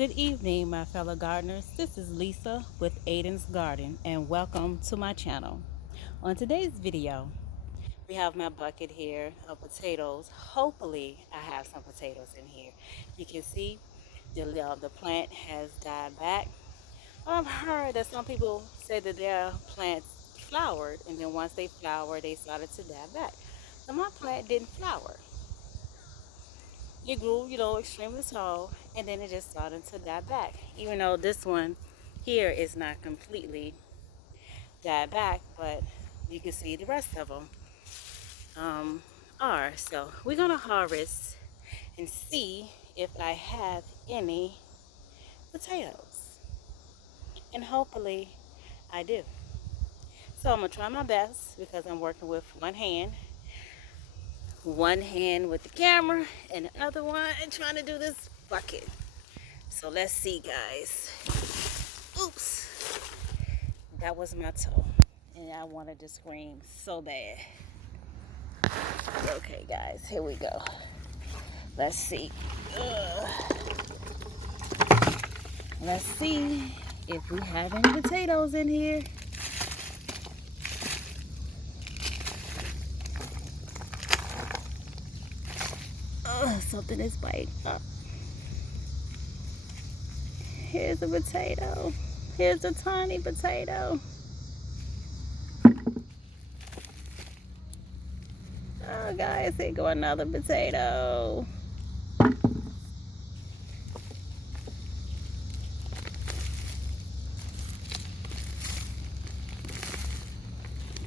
Good evening, my fellow gardeners. This is Lisa with Aiden's Garden, and welcome to my channel. On today's video, we have my bucket here of potatoes. Hopefully, I have some potatoes in here. You can see the plant has died back. I've heard that some people say that their plants flowered, and then once they flower, they started to die back. So my plant didn't flower. It grew, extremely tall, and then it just started to die back. Even though this one here is not completely died back, but you can see the rest of them are. So we're gonna harvest and see if I have any potatoes, and hopefully I do. So I'm gonna try my best because I'm working with one hand with the camera, and the other one trying to do this bucket. So let's see, guys. Oops, that was my toe, and I wanted to scream so bad. Okay, guys, here we go. Let's see. Let's see if we have any potatoes in here. Something is biting up. Here's a potato. Here's a tiny potato. Oh, guys, here go another potato.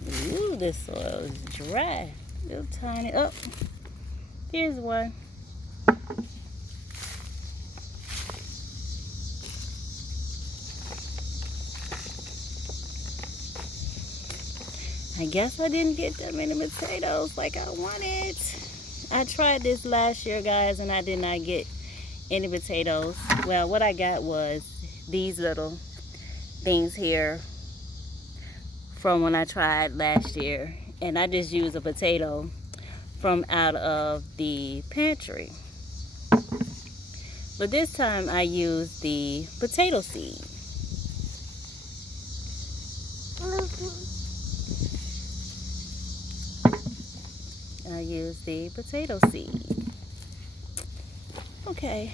Ooh, this soil is dry. Little tiny. Oh, here's one. I guess I didn't get that many potatoes like I wanted. I tried this last year, guys, and I did not get any potatoes. Well, what I got was these little things here from when I tried last year. And I just used a potato from out of the pantry. But this time I used the potato seed. I used the potato seed. Okay.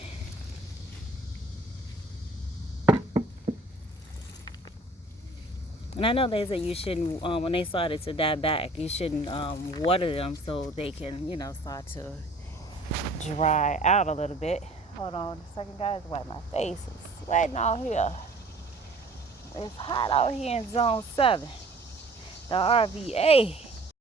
And I know they said you shouldn't, when they started to die back, you shouldn't water them so they can, start to dry out a little bit. Hold on a second, guys. Wipe my face. It's sweating out here. It's hot out here in Zone 7. The RVA